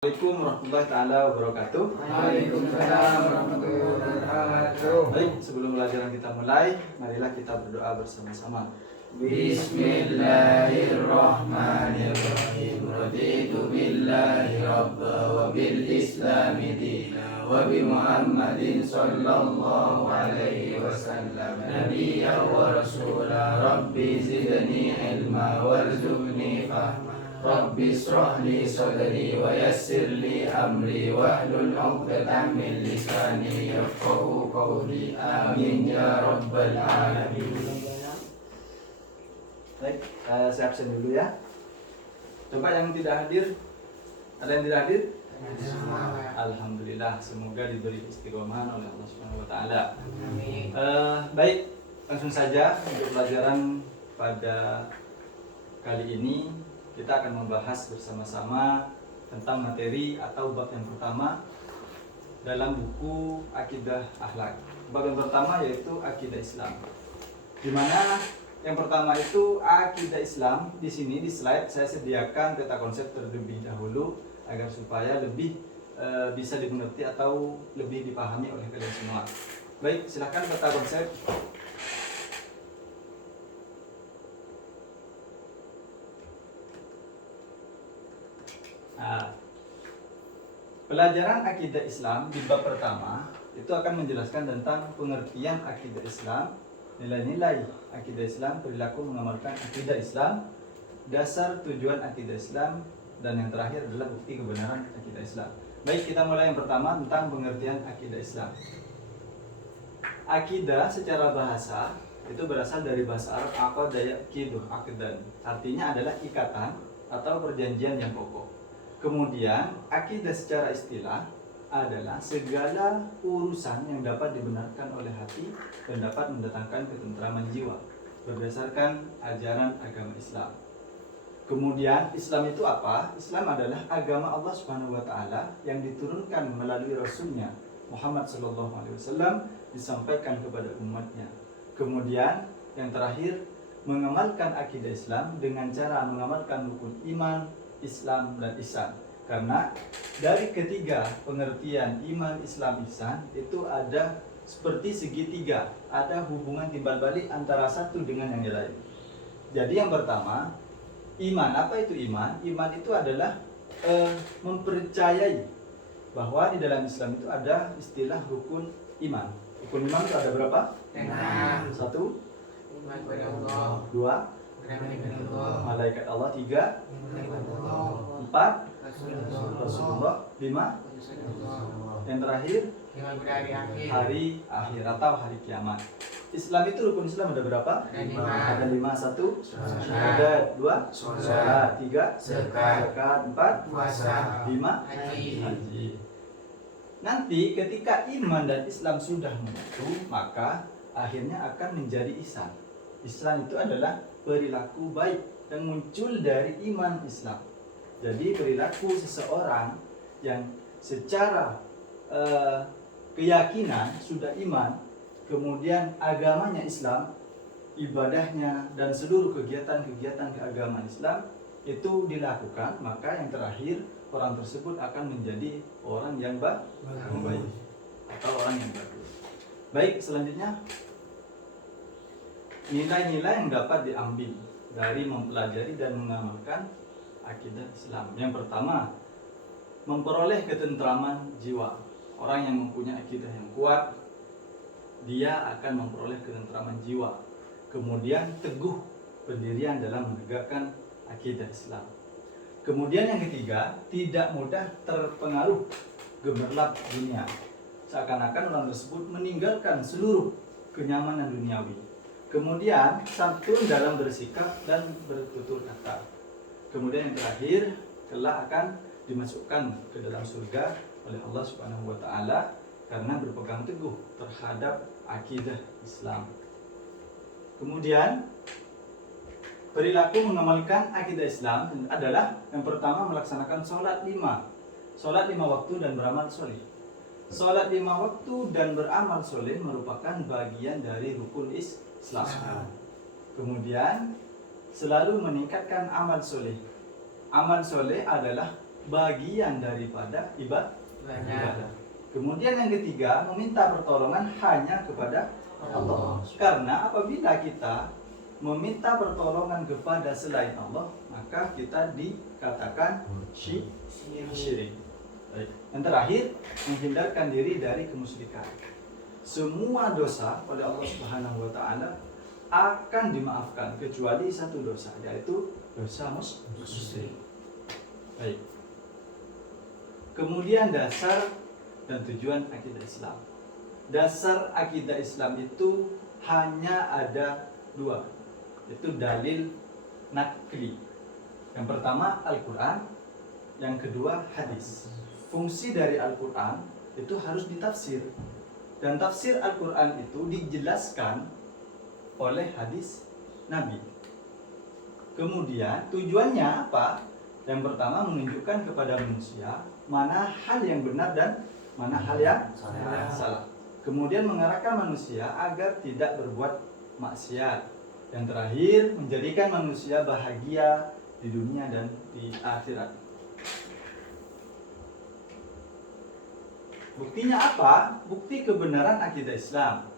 Assalamualaikum warahmatullahi taala wabarakatuh. Waalaikumsalam warahmatullahi wabarakatuh. Baik, sebelum pelajaran kita mulai, marilah kita berdoa bersama-sama. Bismillahirrahmanirrahim. Raditu billahi rabba wa bil islami dina wa bi Muhammadin sallallahu alaihi wasallam nabiyya wa rasula. Rabbi zidni ilma warzuqni fahma. Rabbi israh li sadri wa yassir li amri wahlul 'uqdatam min lisani yafqahu qawli. Amin ya rabbal alamin. Baik, saya absen dulu ya. Coba yang tidak hadir, ada yang tidak hadir? Alhamdulillah, semoga diberi istiqomahan oleh Allah Subhanahu wa taala. Baik, langsung saja untuk pelajaran pada kali ini kita akan membahas bersama-sama tentang materi atau bab yang pertama dalam buku Akidah Akhlak. Bab yang pertama yaitu Akidah Islam. Di mana yang pertama itu Akidah Islam. Di sini di slide saya sediakan peta konsep terlebih dahulu agar supaya lebih bisa dimengerti atau lebih dipahami oleh kalian semua. Baik, silakan peta konsep. Nah, pelajaran akidah Islam di bab pertama itu akan menjelaskan tentang pengertian akidah Islam, nilai-nilai akidah Islam, perilaku mengamalkan akidah Islam, dasar tujuan akidah Islam, dan yang terakhir adalah bukti kebenaran akidah Islam. Baik, kita mulai yang pertama tentang pengertian akidah Islam. Akidah secara bahasa itu berasal dari bahasa Arab aqada yaqidu aqdan. Artinya adalah ikatan atau perjanjian yang kokoh. Kemudian akidah secara istilah adalah segala urusan yang dapat dibenarkan oleh hati dan dapat mendatangkan ketentraman jiwa berdasarkan ajaran agama Islam. Kemudian Islam itu apa? Islam adalah agama Allah Subhanahu wa taala yang diturunkan melalui Rasulnya Muhammad sallallahu alaihi wasallam disampaikan kepada umatnya. Kemudian yang terakhir mengamalkan akidah Islam dengan cara mengamalkan rukun iman, Islam dan ihsan. Karena dari ketiga pengertian iman, Islam, ihsan itu ada seperti segitiga, ada hubungan timbal balik antara satu dengan yang lain. Jadi yang pertama, iman. Apa itu iman? Iman itu adalah mempercayai bahwa di dalam Islam itu ada istilah rukun iman. Rukun iman itu ada berapa? 6. 1, Iman kepada Allah, 2, beriman kepada Allah, malaikat Allah, 3, beriman kepada Allah, 4, Rasulullah, Rasulullah, 5, Rasulullah, yang terakhir iman pada hari akhir. hari akhir atau hari kiamat. Islam itu rukun Islam ada berapa? Ada 5. Ada 5. 1, Salat. syahadat. 2, Salat. salat. 3, Zakat. zakat. 4, Puasa. 5, Haji. haji. Nanti ketika iman dan Islam sudah menyatu, maka akhirnya akan menjadi ihsan. Ihsan itu adalah perilaku baik yang muncul dari iman Islam. Jadi perilaku seseorang yang secara keyakinan sudah iman, kemudian agamanya Islam, ibadahnya dan seluruh kegiatan-kegiatan keagamaan Islam itu dilakukan, maka yang terakhir orang tersebut akan menjadi orang yang baik atau orang yang bagus. Baik, selanjutnya nilai-nilai yang dapat diambil dari mempelajari dan mengamalkan akidah Islam. Yang pertama, memperoleh ketentraman jiwa. Orang yang mempunyai akidah yang kuat, dia akan memperoleh ketentraman jiwa. Kemudian teguh pendirian dalam menegakkan akidah Islam. Kemudian yang ketiga, tidak mudah terpengaruh gemerlap dunia. Seakan-akan orang tersebut meninggalkan seluruh kenyamanan duniawi. Kemudian santun dalam bersikap dan bertutur kata. Kemudian yang terakhir, kelak akan dimasukkan ke dalam surga oleh Allah Subhanahu wa taala karena berpegang teguh terhadap akidah Islam. Kemudian perilaku mengamalkan akidah Islam adalah yang pertama melaksanakan sholat 5. Sholat 5 waktu dan beramal soleh. Sholat 5 waktu dan beramal soleh merupakan bagian dari rukun Islam. Kemudian selalu meningkatkan amal soleh. Amal soleh adalah bagian daripada ibadah. Ibadah. Kemudian yang ketiga, meminta pertolongan hanya kepada Allah. Karena apabila kita meminta pertolongan kepada selain Allah, maka kita dikatakan syirik. Baik. Yang terakhir, menghindarkan diri dari kemusyrikan. Semua dosa oleh Allah Subhanahu wa taala akan dimaafkan kecuali satu dosa, yaitu dosa musyrik. Baik. Kemudian dasar dan tujuan akidah Islam. Dasar akidah Islam itu hanya ada dua, yaitu dalil nakli. Yang pertama Al-Quran, yang kedua hadis. Fungsi dari Al-Quran itu harus ditafsir, dan tafsir Al-Quran itu dijelaskan oleh hadis Nabi. Kemudian tujuannya apa? Yang pertama menunjukkan kepada manusia mana hal yang benar dan mana hal yang salah. Kemudian mengarahkan manusia agar tidak berbuat maksiat. Yang terakhir, menjadikan manusia bahagia di dunia dan di akhirat. Buktinya apa? Bukti kebenaran akidah Islam.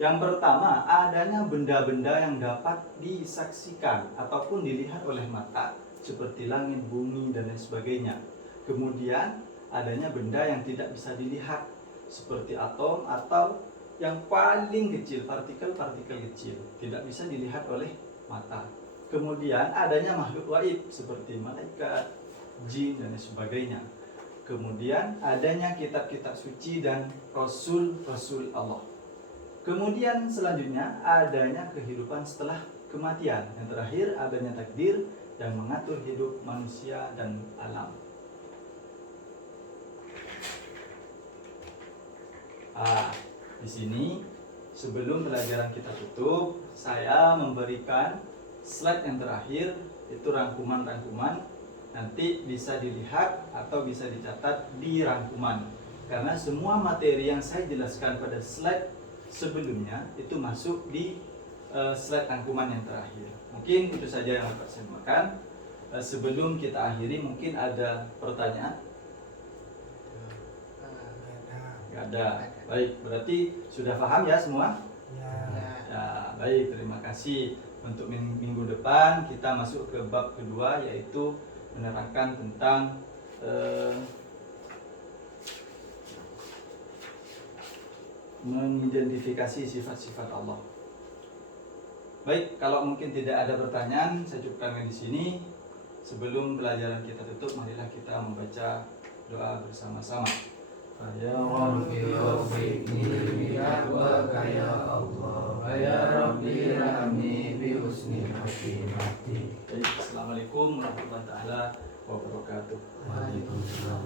Yang pertama, adanya benda-benda yang dapat disaksikan ataupun dilihat oleh mata, seperti langit, bumi, dan lain sebagainya. Kemudian adanya benda yang tidak bisa dilihat, seperti atom atau yang paling kecil, partikel-partikel kecil, tidak bisa dilihat oleh mata. Kemudian adanya makhluk gaib seperti malaikat, jin, dan lain sebagainya. Kemudian adanya kitab-kitab suci dan rasul-rasul Allah. Kemudian selanjutnya adanya kehidupan setelah kematian. Yang terakhir adanya takdir yang mengatur hidup manusia dan alam. Di sini sebelum pelajaran kita tutup, saya memberikan slide yang terakhir, itu rangkuman-rangkuman. Nanti bisa dilihat atau bisa dicatat di rangkuman. Karena semua materi yang saya jelaskan pada slide sebelumnya itu masuk di slide rangkuman yang terakhir. Mungkin itu saja yang dapat saya sampaikan. Sebelum kita akhiri, mungkin ada pertanyaan? Nggak ada. Baik, berarti sudah paham ya semua? Ya, baik, terima kasih. Untuk minggu depan kita masuk ke bab kedua, yaitu menerangkan tentang mengidentifikasi sifat-sifat Allah. Baik, kalau mungkin tidak ada pertanyaan, saya cukupkan di sini. Sebelum pelajaran kita tutup, marilah kita membaca doa bersama-sama. Ya Rabbi waffiqni bihaqqa ya Allah, ya Rabbi rahmi bi husni khatimati. Assalamualaikum warahmatullahi wabarakatuh. Waalaikumsalam.